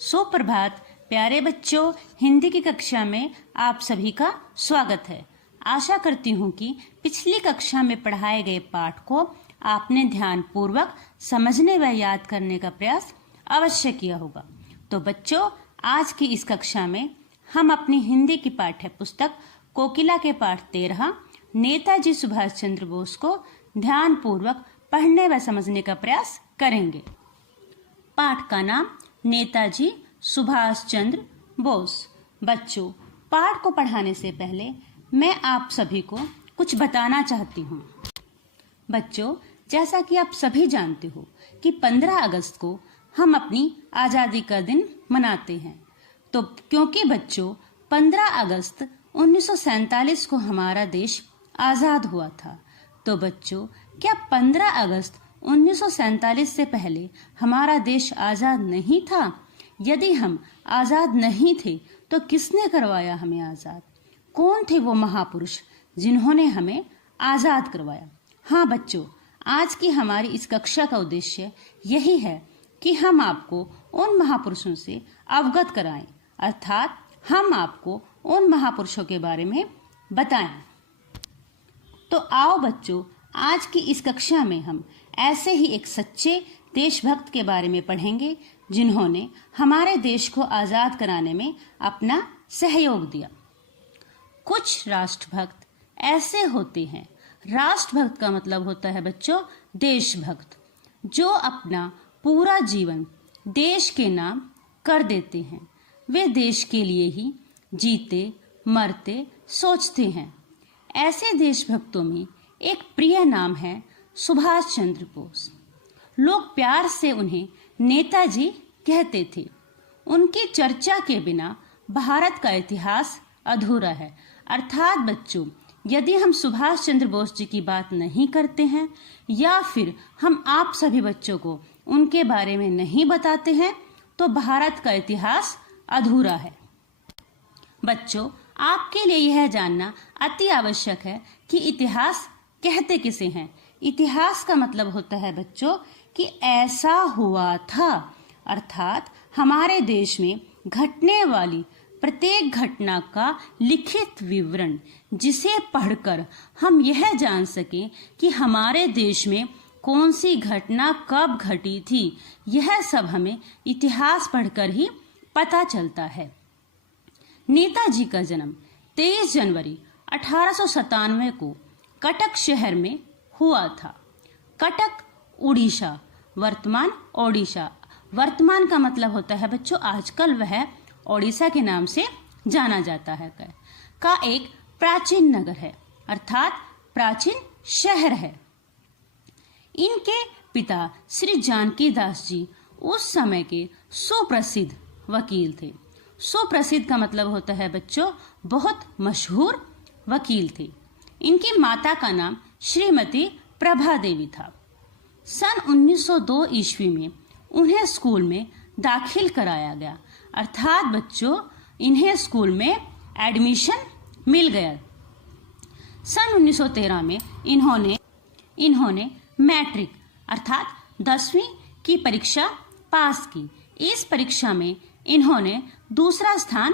सुप्रभात प्यारे बच्चों, हिंदी की कक्षा में आप सभी का स्वागत है। आशा करती हूँ कि पिछली कक्षा में पढ़ाए गए पाठ को आपने ध्यानपूर्वक समझने व याद करने का प्रयास अवश्य किया होगा। तो बच्चों, आज की इस कक्षा में हम अपनी हिंदी की पाठ्य पुस्तक कोकिला के पाठ 13 नेताजी सुभाष चंद्र बोस को ध्यानपूर्वक पढ़ने व समझने का प्रयास करेंगे। पाठ का नाम नेताजी सुभाष चंद्र बोस। बच्चों, पाठ को पढ़ाने से पहले मैं आप सभी को कुछ बताना चाहती हूँ। बच्चों, जैसा कि आप सभी जानते हो कि 15 अगस्त को हम अपनी आज़ादी का दिन मनाते हैं। तो क्योंकि बच्चों 15 अगस्त 1947 को हमारा देश आज़ाद हुआ था, तो बच्चों क्या 15 अगस्त 1947 से पहले हमारा देश आज़ाद नहीं था? यदि हम आज़ाद नहीं थे तो किसने करवाया हमें आज़ाद? कौन थे वो महापुरुष जिन्होंने हमें आज़ाद करवाया? हाँ बच्चों, आज की हमारी इस कक्षा का उद्देश्य यही है कि हम आपको उन महापुरुषों से अवगत कराएं, अर्थात हम आपको उन महापुरुषों के बारे में बताएं। तो आओ बच्चों, आज की इस कक्षा में हम ऐसे ही एक सच्चे देशभक्त के बारे में पढ़ेंगे जिन्होंने हमारे देश को आज़ाद कराने में अपना सहयोग दिया। कुछ राष्ट्रभक्त ऐसे होते हैं। राष्ट्रभक्त का मतलब होता है बच्चों देशभक्त, जो अपना पूरा जीवन देश के नाम कर देते हैं। वे देश के लिए ही जीते मरते सोचते हैं। ऐसे देशभक्तों में एक प्रिय नाम है सुभाष चंद्र बोस। लोग प्यार से उन्हें नेताजी कहते थे। उनकी चर्चा के बिना भारत का इतिहास अधूरा है। अर्थात बच्चों, यदि हम सुभाष चंद्र बोस जी की बात नहीं करते हैं या फिर हम आप सभी बच्चों को उनके बारे में नहीं बताते हैं तो भारत का इतिहास अधूरा है। बच्चों, आपके लिए यह जानना अति आवश्यक है कि इतिहास कहते किसे हैं। इतिहास का मतलब होता है बच्चों कि ऐसा हुआ था, अर्थात हमारे देश में घटने वाली प्रत्येक घटना का लिखित विवरण, जिसे पढ़कर हम यह जान सकें कि हमारे देश में कौन सी घटना कब घटी थी। यह सब हमें इतिहास पढ़कर ही पता चलता है। नेताजी का जन्म 23 जनवरी 1897 को कटक शहर में हुआ था। कटक उड़ीसा, वर्तमान ओडिशा, वर्तमान का मतलब होता है बच्चों आजकल वह ओडिशा के नाम से जाना जाता है, का एक प्राचीन नगर है, अर्थात प्राचीन शहर है। इनके पिता श्री जानकी दास जी उस समय के सुप्रसिद्ध वकील थे। सुप्रसिद्ध का मतलब होता है बच्चों बहुत मशहूर वकील थे। इनकी माता का नाम श्रीमती प्रभा देवी था। सन 1902 ईस्वी में उन्हें स्कूल में दाखिल कराया गया, अर्थात बच्चों इन्हें स्कूल में एडमिशन मिल गया। सन 1913 में इन्होंने मैट्रिक अर्थात 10वीं की परीक्षा पास की। इस परीक्षा में इन्होंने दूसरा स्थान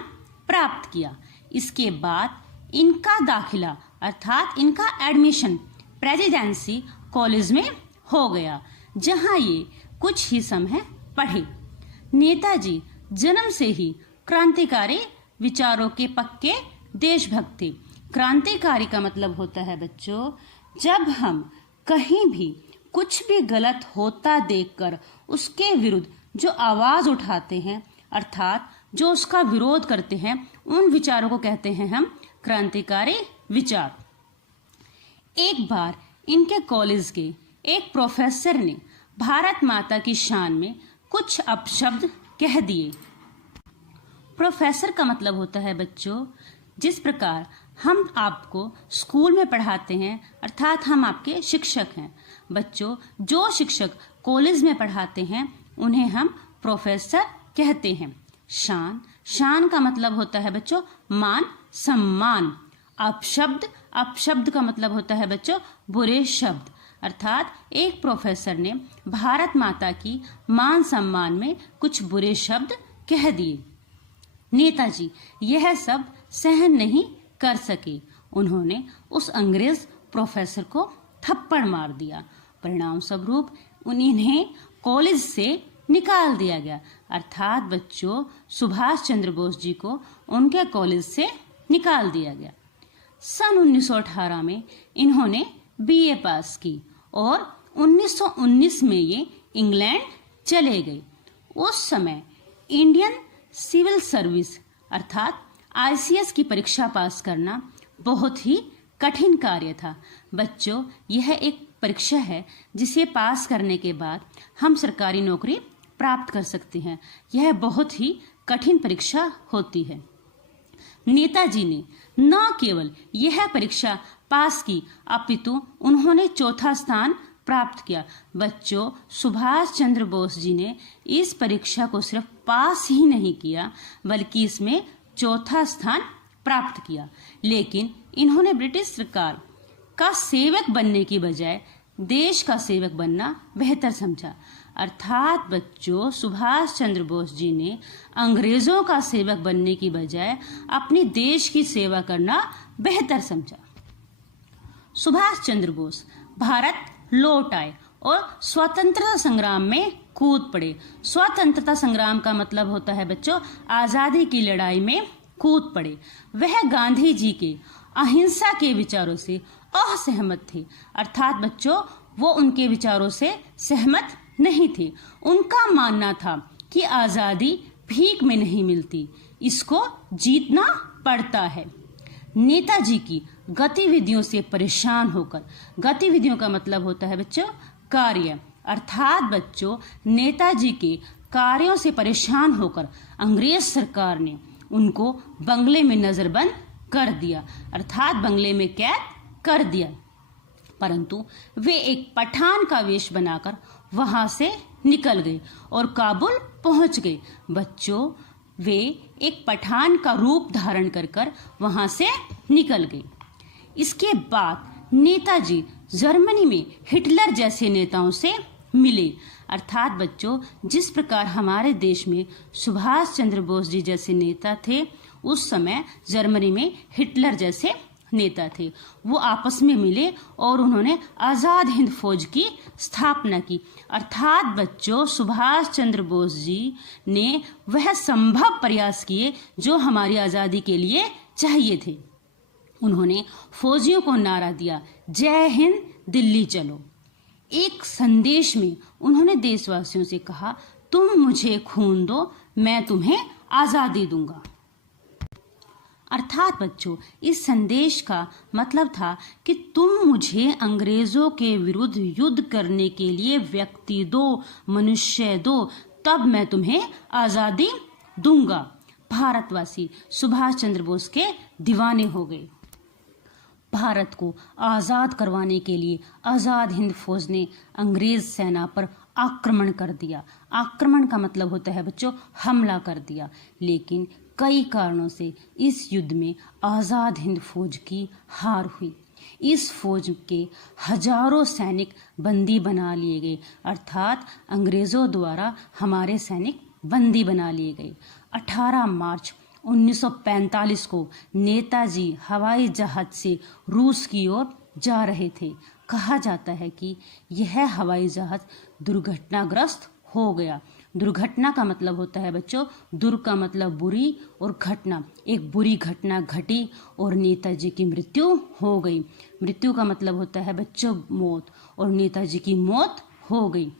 प्राप्त किया। इसके बाद इनका दाखिला अर्थात इनका एडमिशन प्रेसिडेंसी कॉलेज में हो गया, जहां ये कुछ ही समय पढ़े। नेताजी जन्म से ही क्रांतिकारी विचारों के पक्के देशभक्त थे। क्रांतिकारी का मतलब होता है बच्चों जब हम कहीं भी कुछ भी गलत होता देखकर उसके विरुद्ध जो आवाज उठाते हैं, अर्थात जो उसका विरोध करते हैं, उन विचारों को कहते हैं हम क्रांतिकारी विचार। एक बार इनके कॉलेज के एक प्रोफेसर ने भारत माता की शान में कुछ अपशब्द कह दिए। प्रोफेसर का मतलब होता है बच्चों जिस प्रकार हम आपको स्कूल में पढ़ाते हैं, अर्थात हम आपके शिक्षक हैं। बच्चों, जो शिक्षक कॉलेज में पढ़ाते हैं उन्हें हम प्रोफेसर कहते हैं। शान का मतलब होता है बच्चों मान सम्मान। अपशब्द का मतलब होता है बच्चों बुरे शब्द, अर्थात एक प्रोफेसर ने भारत माता की मान सम्मान में कुछ बुरे शब्द कह दिए। नेताजी यह सब सहन नहीं कर सके। उन्होंने उस अंग्रेज प्रोफेसर को थप्पड़ मार दिया। परिणाम स्वरूप उन्हें कॉलेज से निकाल दिया गया। अर्थात बच्चों, सुभाष चंद्र बोस जी को उनके कॉलेज से निकाल दिया गया। सन 1918 में इन्होंने बीए पास की और 1919 में ये इंग्लैंड चले गए। उस समय इंडियन सिविल सर्विस अर्थात आईसीएस की परीक्षा पास करना बहुत ही कठिन कार्य था। बच्चों, यह एक परीक्षा है जिसे पास करने के बाद हम सरकारी नौकरी प्राप्त कर सकते हैं। यह बहुत ही कठिन परीक्षा होती है। नेताजी ने न केवल यह परीक्षा पास की, अपितु उन्होंने चौथा स्थान प्राप्त किया। बच्चों, सुभाष चंद्र बोस जी ने इस परीक्षा को सिर्फ पास ही नहीं किया, बल्कि इसमें चौथा स्थान प्राप्त किया। लेकिन इन्होंने ब्रिटिश सरकार का सेवक बनने की बजाय देश का सेवक बनना बेहतर समझा। अर्थात बच्चों, सुभाष चंद्र बोस जी ने अंग्रेजों का सेवक बनने की बजाय अपने देश की सेवा करना बेहतर समझा। सुभाष चंद्र बोस भारत लौट आए और स्वतंत्रता संग्राम में कूद पड़े। स्वतंत्रता संग्राम का मतलब होता है बच्चों, आजादी की लड़ाई में कूद पड़े। वह गांधी जी के अहिंसा के विचारों से असहमत थे। अर्थात बच्चों, वो उनके विचारों से सहमत नहीं थे। उनका मानना था कि आजादी भीख में नहीं मिलती, इसको जीतना पड़ता है। नेताजी की गतिविधियों से परेशान होकर, गतिविधियों का मतलब होता है बच्चों कार्य, अर्थात बच्चों नेताजी के कार्यों से परेशान होकर अंग्रेज सरकार ने उनको बंगले में नजरबंद कर दिया, अर्थात बंगले में कैद कर दिया। परंतु वे एक पठान का वेश बनाकर वहां से निकल गए और काबुल पहुंच गए। बच्चों, वे एक पठान का रूप धारण कर वहां से निकल गए। इसके बाद नेताजी जर्मनी में हिटलर जैसे नेताओं से मिले। अर्थात बच्चों, जिस प्रकार हमारे देश में सुभाष चंद्र बोस जी जैसे नेता थे, उस समय जर्मनी में हिटलर जैसे नेता थे। वो आपस में मिले और उन्होंने आजाद हिंद फौज की स्थापना की। अर्थात बच्चों, सुभाष चंद्र बोस जी ने वह संभव प्रयास किए जो हमारी आजादी के लिए चाहिए थे। उन्होंने फौजियों को नारा दिया, जय हिंद, दिल्ली चलो। एक संदेश में उन्होंने देशवासियों से कहा, तुम मुझे खून दो, मैं तुम्हें आजादी दूंगा। अर्थात बच्चों, इस संदेश का मतलब था कि तुम मुझे अंग्रेजों के विरुद्ध युद्ध करने के लिए व्यक्ति दो, मनुष्य दो, तब मैं तुम्हें आजादी दूंगा। भारतवासी सुभाष चंद्र बोस के दीवाने हो गए। भारत को आजाद करवाने के लिए आजाद हिंद फौज ने अंग्रेज सेना पर आक्रमण कर दिया। आक्रमण का मतलब होता है बच्चों हमला कर दिया। लेकिन कई कारणों से इस युद्ध में आजाद हिंद फौज की हार हुई। इस फौज के हजारों सैनिक बंदी बना लिए गए, अर्थात अंग्रेजों द्वारा हमारे सैनिक बंदी बना लिए गए। 18 मार्च 1945 को नेताजी हवाई जहाज से रूस की ओर जा रहे थे। कहा जाता है कि यह हवाई जहाज दुर्घटनाग्रस्त हो गया। दुर्घटना का मतलब होता है बच्चों, दुर् का मतलब बुरी और घटना, एक बुरी घटना घटी और नेताजी की मृत्यु हो गई। मृत्यु का मतलब होता है बच्चों मौत, और नेताजी की मौत हो गई।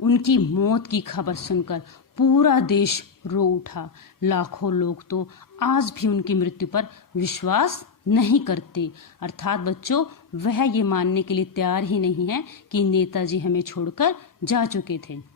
उनकी मौत की खबर सुनकर पूरा देश रो उठा। लाखों लोग तो आज भी उनकी मृत्यु पर विश्वास नहीं करते। अर्थात बच्चों, वह ये मानने के लिए तैयार ही नहीं है कि नेताजी हमें छोड़कर जा चुके थे।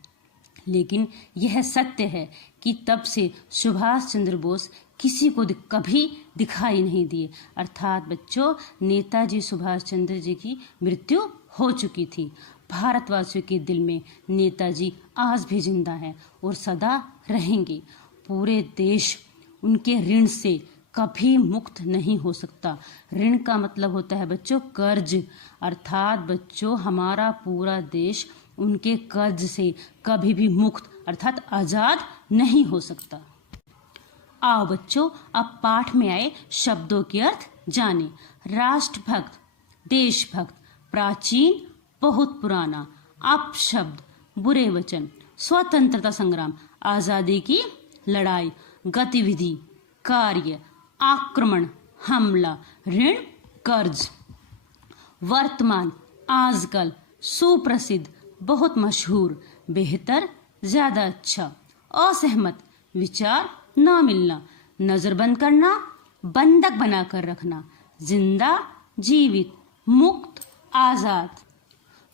लेकिन यह सत्य है कि तब से सुभाष चंद्र बोस किसी को कभी दिखाई नहीं दिए। अर्थात बच्चों, नेताजी सुभाष चंद्र जी की मृत्यु हो चुकी थी। भारतवासियों के दिल में नेताजी आज भी जिंदा हैं और सदा रहेंगे। पूरे देश उनके ऋण से कभी मुक्त नहीं हो सकता। ऋण का मतलब होता है बच्चों कर्ज, अर्थात बच्चों हमारा पूरा देश उनके कर्ज से कभी भी मुक्त अर्थात आजाद नहीं हो सकता। आओ बच्चों, अब पाठ में आए शब्दों के अर्थ जाने। राष्ट्रभक्त, देशभक्त, प्राचीन, बहुत पुराना, अपशब्द, बुरे वचन, स्वतंत्रता संग्राम, आजादी की लड़ाई, गतिविधि, कार्य, आक्रमण, हमला, ऋण, कर्ज। वर्तमान, आजकल, सुप्रसिद्ध, बहुत मशहूर, बेहतर, ज्यादा अच्छा। असहमत, विचार ना मिलना, नजरबंद करना, बंधक बनाकर रखना, जिंदा, जीवित, मुक्त, आजाद।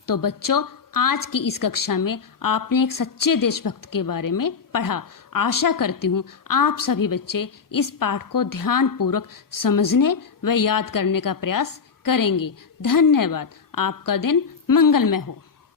तो बच्चों, आज की इस कक्षा में आपने एक सच्चे देशभक्त के बारे में पढ़ा। आशा करती हूँ आप सभी बच्चे इस पाठ को ध्यान पूर्वक समझने व याद करने का प्रयास करेंगे। धन्यवाद। आपका दिन मंगलमय हो।